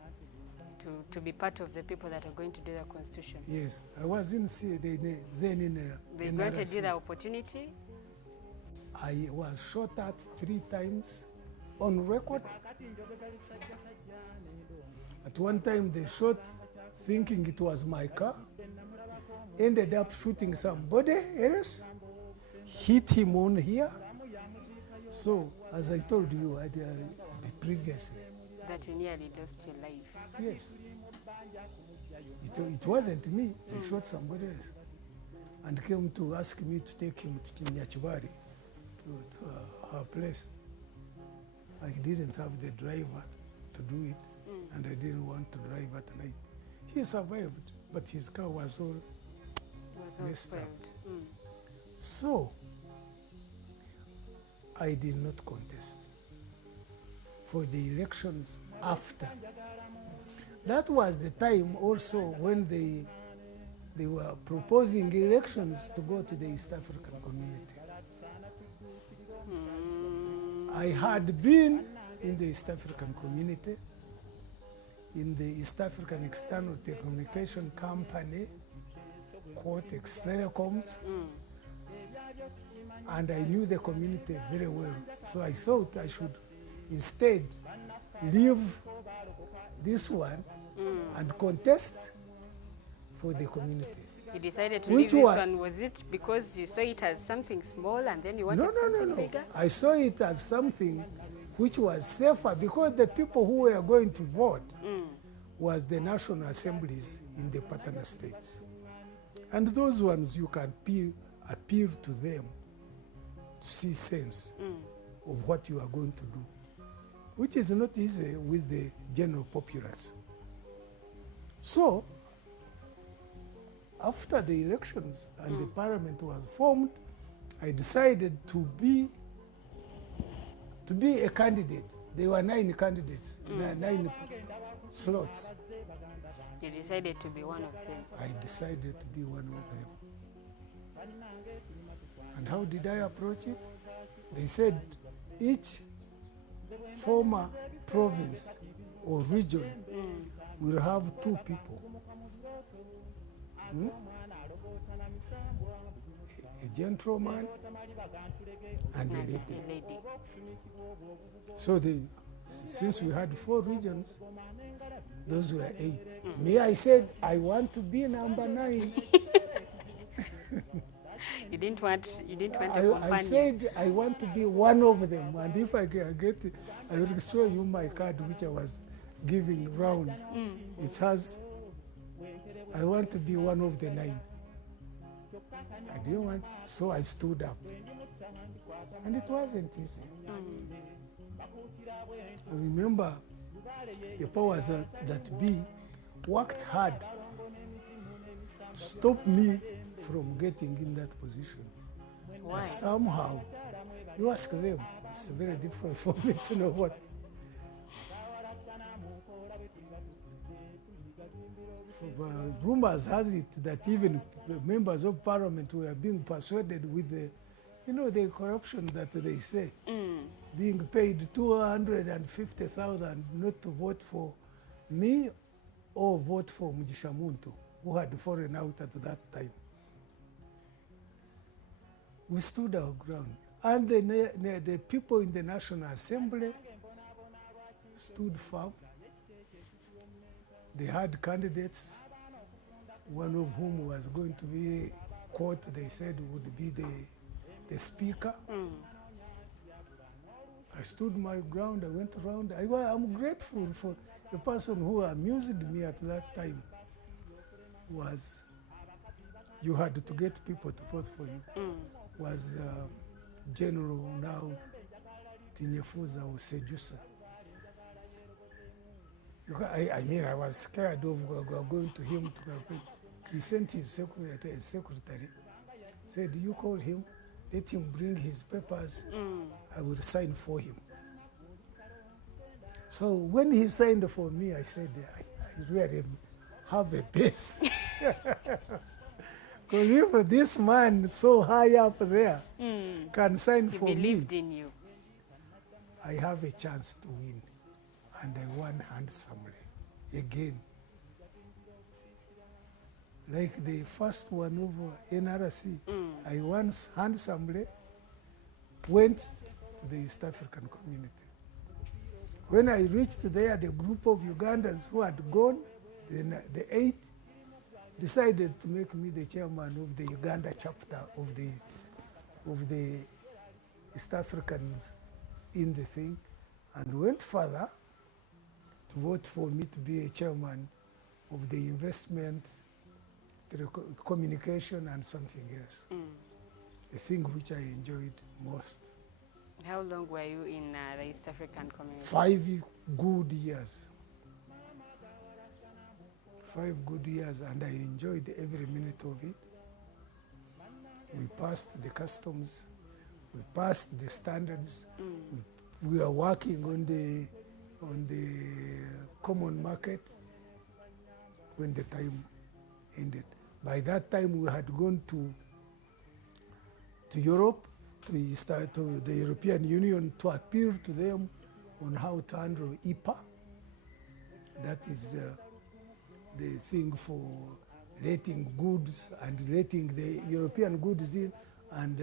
To be part of the people that are going to do the constitution? Yes, I was in CA then in They granted you the opportunity? I was shot at 3 times on record. At one time they shot thinking it was my car, ended up shooting somebody else, hit him on here. So, as I told you previously, that you nearly lost your life. Yes. It wasn't me, they shot somebody else and came to ask me to take him to Nyachibari, to her place. I didn't have the driver to do it, and I didn't want to drive at night. He survived, but his car was all messed up. So, I did not contest for the elections after. That was the time also when they were proposing elections to go to the East African community. I had been in the East African community, in the East African External Telecommunication Company, called Telecom's, and I knew the community very well. So I thought I should instead leave this one and contest for the community. You decided to leave this one. Was it because you saw it as something small and then you wanted something bigger? I saw it as something which was safer because the people who were going to vote was the national assemblies in the partner states. And those ones you can appeal to them to see sense of what you are going to do, which is not easy with the general populace. So, after the elections and the parliament was formed, I decided to be a candidate. There were 9 candidates, 9 slots. You decided to be one of them. I decided to be one of them. And how did I approach it? They said each former province or region will have 2 people. A gentleman and a lady. So since we had 4 regions, those were 8. Me, I said, I want to be number 9. You didn't want a companion. I said I want to be one of them, and if I get it, I will show you my card which I was giving round. It has, I want to be one of the 9. I didn't want, so I stood up. And it wasn't easy. I remember the powers that be worked hard to stop me from getting in that position. Why? But somehow, you ask them, it's very difficult for me to know what. Rumors has it that even members of parliament were being persuaded with the, the corruption that they say, being paid 250,000 not to vote for me or vote for Mugisha Muntu, who had fallen out at that time. We stood our ground. And the people in the National Assembly stood firm. They had candidates, one of whom was going to be court, they said would be the speaker. I stood my ground, I went around. I'm grateful for the person who amused me at that time was, you had to get people to vote for you, was General now Tinyefuza or Sejusa. I mean, I was scared of going to him to campaign. He sent his secretary, said, you call him, let him bring his papers, I will sign for him. So when he signed for me, I said, I really have a base. Because if this man so high up there can sign for me, he believed in you. I have a chance to win. And I won handsomely again. Like the first one over NRC, I won handsomely, went to the East African community. When I reached there, the group of Ugandans who had gone, the 8, decided to make me the chairman of the Uganda chapter of the East Africans in the thing, and went further to vote for me to be a chairman of the investment, communication, and something else. A thing which I enjoyed most. How long were you in the East African community? 5 good years. 5 good years, and I enjoyed every minute of it. We passed the customs, we passed the standards, we are working on the common market when the time ended. By that time, we had gone to Europe, to the European Union, to appeal to them on how to handle IPA. That is the thing for letting goods and letting the European goods in, and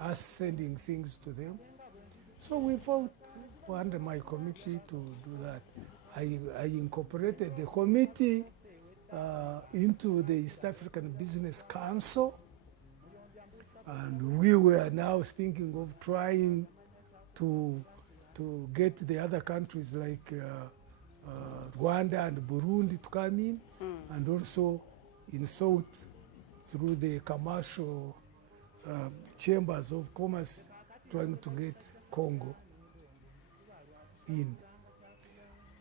us sending things to them. So we fought under my committee to do that. I incorporated the committee into the East African Business Council, and we were now thinking of trying to get the other countries like Rwanda and Burundi to come in, and also in thought through the commercial chambers of commerce, trying to get Congo in.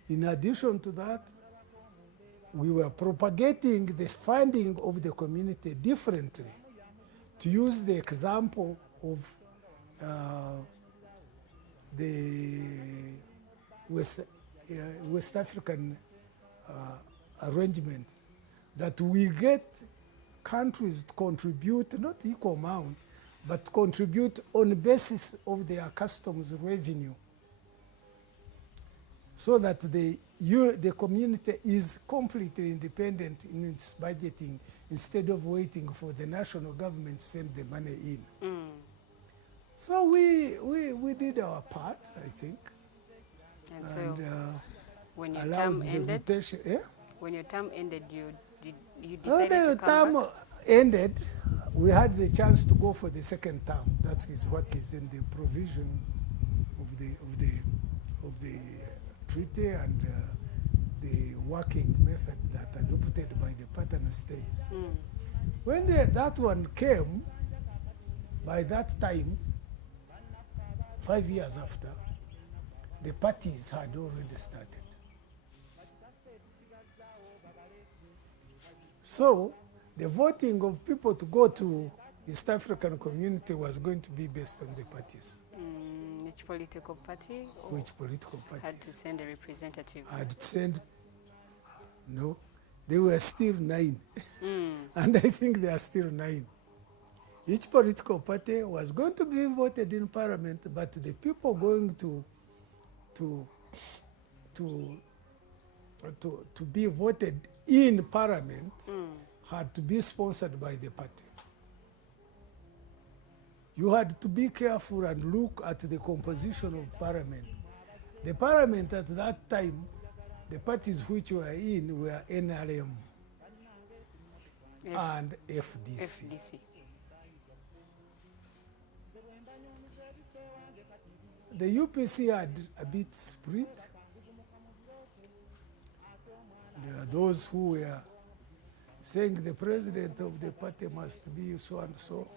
In addition to that, we were propagating this funding of the community differently. To use the example of the West African arrangement, that we get countries to contribute, not equal amount, but contribute on the basis of their customs revenue, so that the community is completely independent in its budgeting, instead of waiting for the national government to send the money in. So we did our part, I think. And so when your term ended, when your term ended, you decided to come back? Ended, we had the chance to go for the second term. That is what is in the provision of the treaty and the working method that adopted by the partner states. When that one came, by that time, 5 years after, the parties had already started. So the voting of people to go to East African community was going to be based on the parties. Which political party? Which political parties? Had to send a representative. Had to send, no, they were still 9. And I think they are still 9. Each political party was going to be voted in parliament, but the people going to be voted in parliament had to be sponsored by the party. You had to be careful and look at the composition of parliament. The parliament at that time, the parties which were in were NRM and FDC. The UPC had a bit split. There are those who were saying the president of the party must be so and so.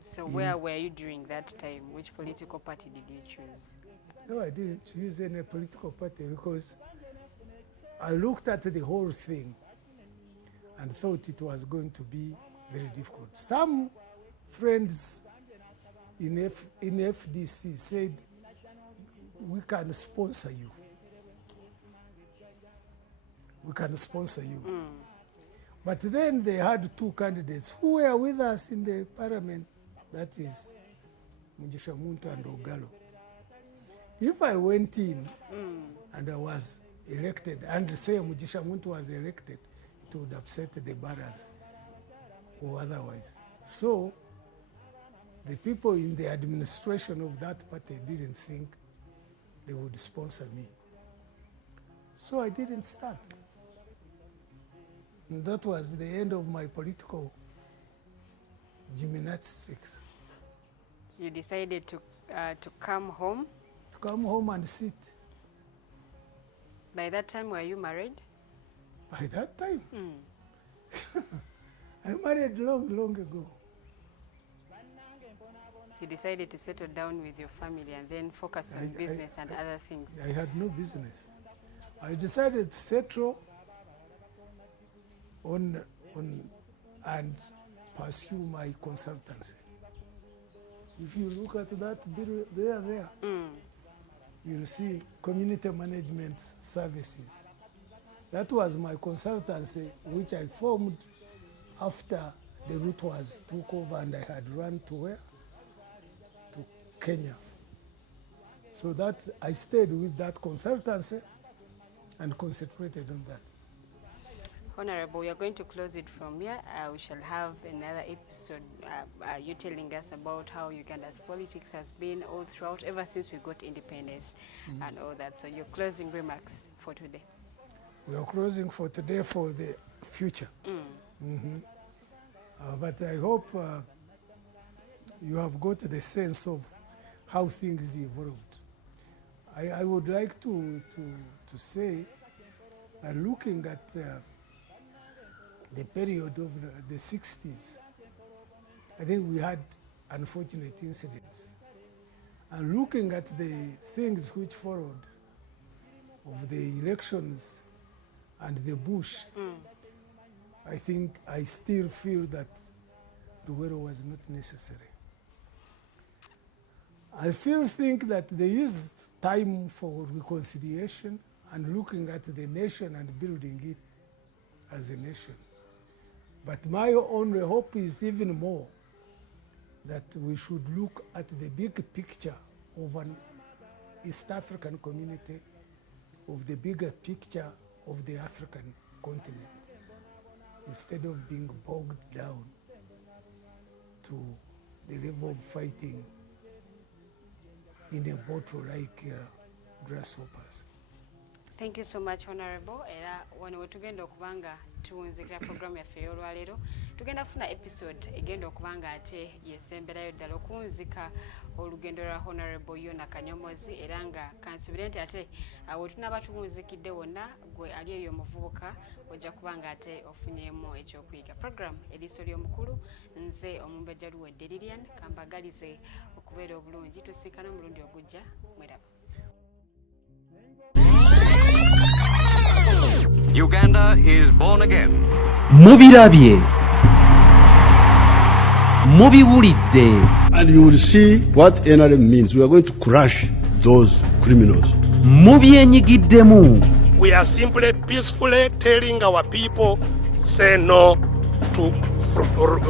So where were you during that time? Which political party did you choose? No, I didn't choose any political party because I looked at the whole thing and thought it was going to be very difficult. Some friends in FDC said, we can sponsor you. We can sponsor you. But then they had 2 candidates who were with us in the parliament, that is Mugisha Muntu and Ogalo. If I went in and I was elected, and say Mugisha Muntu was elected, it would upset the balance or otherwise. So the people in the administration of that party didn't think they would sponsor me. So I didn't stand. And that was the end of my political gymnastics. You decided to come home? To come home and sit. By that time, were you married? By that time? I married long ago. You decided to settle down with your family and then focus on business and other things. I had no business. I decided to settle on and pursue my consultancy. If you look at that bill there, you'll see community management services. That was my consultancy, which I formed after the route was took over and I had run to where? To Kenya. So that I stayed with that consultancy and concentrated on that. Honorable, we are going to close it from here. We shall have another episode, you telling us about how Uganda's politics has been all throughout, ever since we got independence and all that. So your closing remarks for today. We are closing for today for the future. But I hope you have got the sense of how things evolved. I would like to say that looking at the period of the 60s, I think we had unfortunate incidents. And looking at the things which followed of the elections and the Bush, I think I still feel that Luwedde was not necessary. I think that there is time for reconciliation and looking at the nation and building it as a nation. But my only hope is even more that we should look at the big picture of an East African community, of the bigger picture of the African continent, instead of being bogged down to the level of fighting in a bottle like grasshoppers. Thank you so much, Honorable. Era wano wetugenda okubanga tuwunzikira program yaffe ey'olwaleero tugenda kufuna episode egenda okubanga ate yesemberayo ddala okuwunzika olugendo lwa Honorable Yona Kanyomozi era nga kansubire nti ate we tunaaba tuwunzikidde wonna gwe ali eyo omuvubuka ojja kubanga ate ofunyeemu ekyokuyiga. Program eriiso ly'omukulu nze omumbejja Luwedde Lilian kambagalize okubeera obulungi tusiikana omulundi ogujja mweraba. Uganda is born again. Mubirabye. Mubiwulidde. And you will see what NRM means. We are going to crush those criminals. Mubyenyigiddemu. We are simply peacefully telling our people, say no to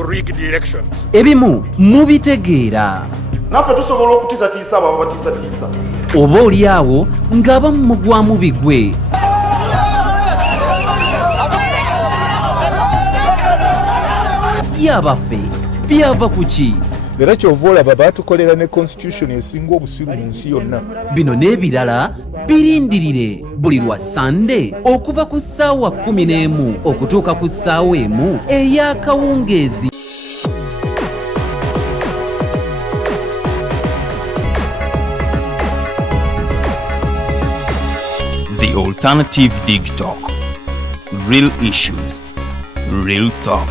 rigged elections. Ebimu mubitegeera. Naffe tusobola okutiisatiisa abo abatiisatiisa. Oba oli awo ng'abamu mugwamu bigwe. Yabaffe byava kuki? Era kyova olaba baatukolera ne constitution esinga obusiru mu nsi yonna. Bino n'ebirala birindirire buli lwa Sande okuva ku ssaawa 11 okutuuka ku ssaawa 1 ey'akawungeezi. The Alternative Dig Talk. Real issues, real talk.